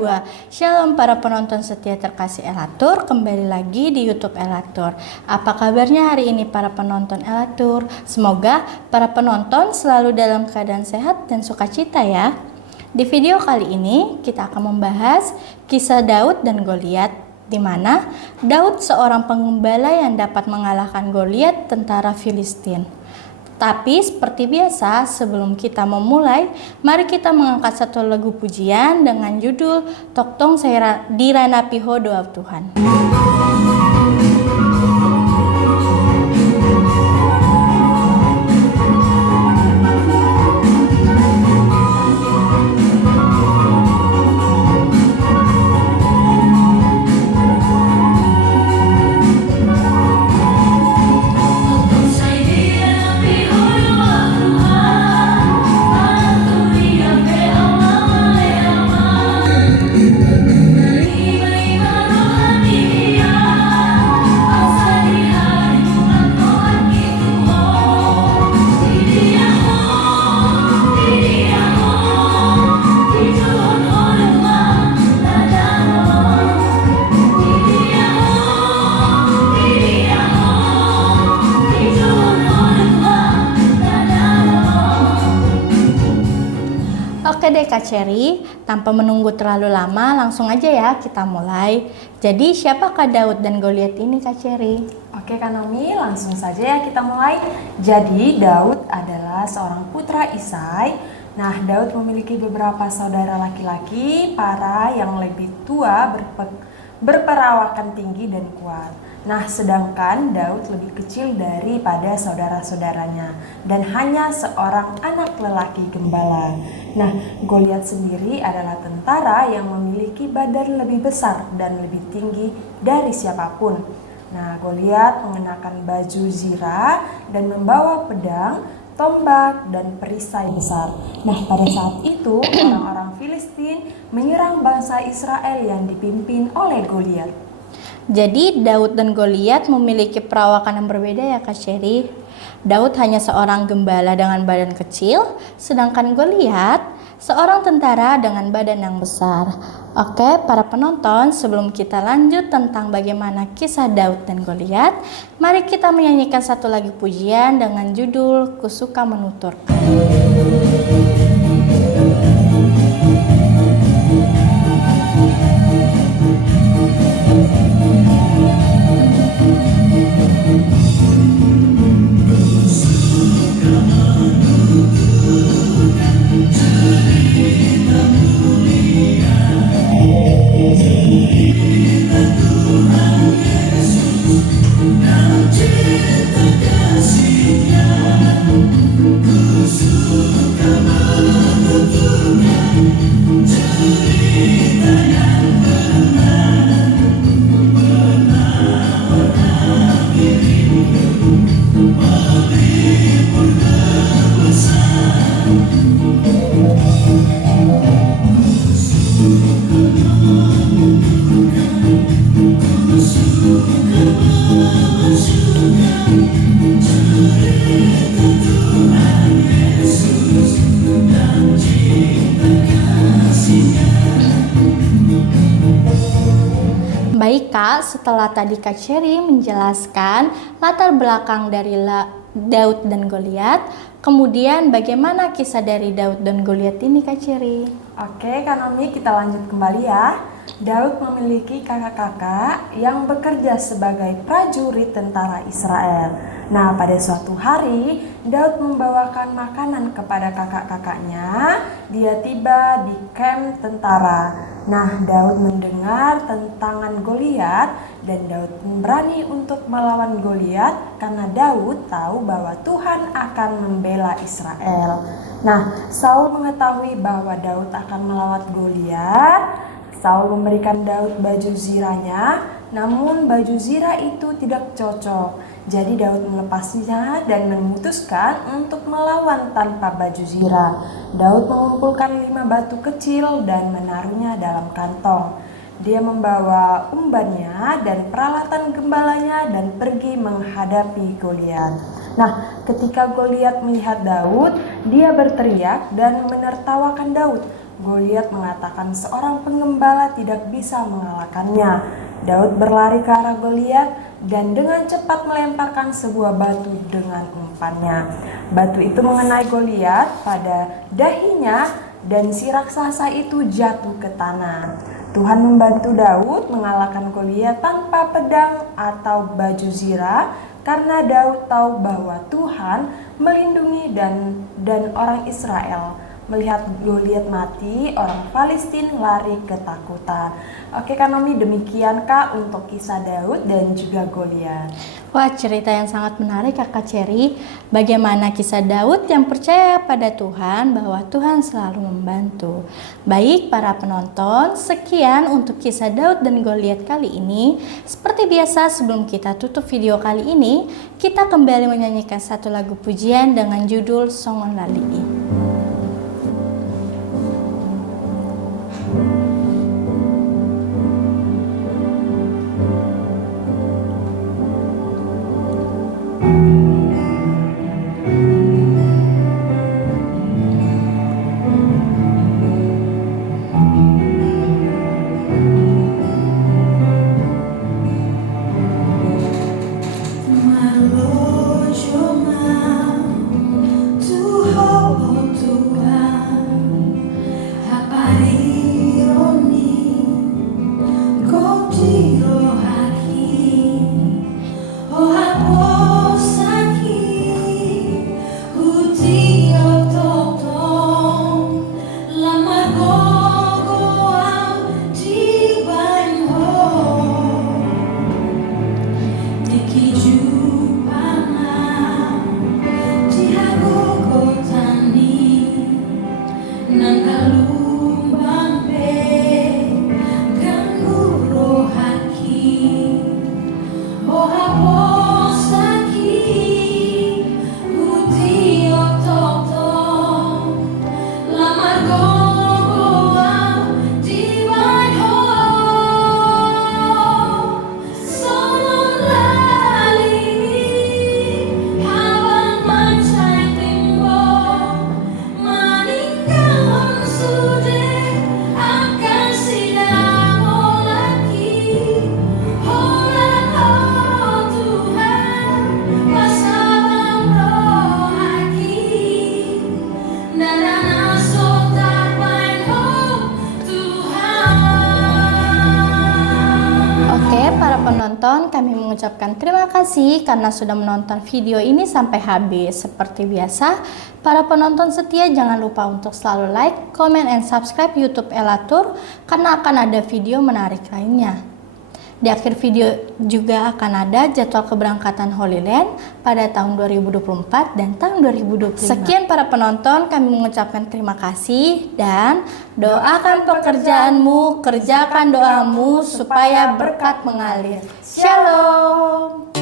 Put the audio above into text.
2. Shalom para penonton setia terkasih Elatur, kembali lagi di YouTube Elatur. Apa kabarnya hari ini para penonton Elatur? Semoga para penonton selalu dalam keadaan sehat dan sukacita ya. Di video kali ini kita akan membahas kisah Daud dan Goliat, di mana Daud seorang penggembala yang dapat mengalahkan Goliat tentara Filistin. Tapi seperti biasa, sebelum kita memulai, mari kita mengangkat satu lagu pujian dengan judul Tok Tong Saya Diranapiho Doa Tuhan. Oke deh Kak Cherry, tanpa menunggu terlalu lama langsung aja ya kita mulai. Jadi siapakah Daud dan Goliat ini Kak Cherry? Oke Kak Nomi, langsung saja ya kita mulai. Jadi Daud adalah seorang putra Isai. Nah, Daud memiliki beberapa saudara laki-laki, para yang lebih tua, berperawakan tinggi dan kuat. Nah, sedangkan Daud lebih kecil daripada saudara-saudaranya dan hanya seorang anak lelaki gembala. Nah, Goliat sendiri adalah tentara yang memiliki badan lebih besar dan lebih tinggi dari siapapun. Nah, Goliat mengenakan baju zirah dan membawa pedang, tombak, dan perisai besar. Nah, pada saat itu orang-orang Filistin menyerang bangsa Israel yang dipimpin oleh Goliat. Jadi Daud dan Goliat memiliki perawakan yang berbeda ya Kak Cherry. Daud hanya seorang gembala dengan badan kecil, sedangkan Goliat seorang tentara dengan badan yang besar. Oke, para penonton, sebelum kita lanjut tentang bagaimana kisah Daud dan Goliat, mari kita menyanyikan satu lagu pujian dengan judul Kusuka Menuturkan. Baik Kak, setelah tadi Kak Cherry menjelaskan latar belakang dari Daud dan Goliat, kemudian bagaimana kisah dari Daud dan Goliat ini Kak Cherry? Oke Kak Nomi, kita lanjut kembali ya. Daud memiliki kakak-kakak yang bekerja sebagai prajurit tentara Israel. Nah, pada suatu hari, Daud membawakan makanan kepada kakak-kakaknya. Dia tiba di kamp tentara. Nah, Daud mendengar tentangan Goliat dan Daud berani untuk melawan Goliat karena Daud tahu bahwa Tuhan akan membela Israel. Nah, Saul mengetahui bahwa Daud akan melawan Goliat. Saul memberikan Daud baju zirahnya, namun baju zirah itu tidak cocok. Jadi Daud melepasnya dan memutuskan untuk melawan tanpa baju zirah. Daud mengumpulkan 5 batu kecil dan menaruhnya dalam kantong. Dia membawa umbannya dan peralatan gembalanya dan pergi menghadapi Goliat. Nah, ketika Goliat melihat Daud, dia berteriak dan menertawakan Daud. Goliat mengatakan seorang pengembala tidak bisa mengalahkannya. Daud berlari ke arah Goliat dan dengan cepat melemparkan sebuah batu dengan umpannya. Batu itu mengenai Goliat pada dahinya dan si raksasa itu jatuh ke tanah. Tuhan membantu Daud mengalahkan Goliat tanpa pedang atau baju zirah karena Daud tahu bahwa Tuhan melindungi dan orang Israel. Melihat Goliat mati, orang Palestina lari ketakutan. Oke Kak Nomi, demikian Kak untuk kisah Daud dan juga Goliat. Wah, cerita yang sangat menarik Kakak Cherry. Bagaimana kisah Daud yang percaya pada Tuhan bahwa Tuhan selalu membantu. Baik para penonton, sekian untuk kisah Daud dan Goliat kali ini. Seperti biasa sebelum kita tutup video kali ini, kita kembali menyanyikan satu lagu pujian dengan judul Songon Lalii. Penonton, kami mengucapkan terima kasih karena sudah menonton video ini sampai habis. Seperti biasa, para penonton setia jangan lupa untuk selalu like, comment, and subscribe YouTube Elatur karena akan ada video menarik lainnya. Di akhir video juga akan ada jadwal keberangkatan Holy Land pada tahun 2024 dan tahun 2025. Sekian para penonton, kami mengucapkan terima kasih dan doakan pekerjaanmu, kerjakan doamu supaya berkat mengalir. Shalom.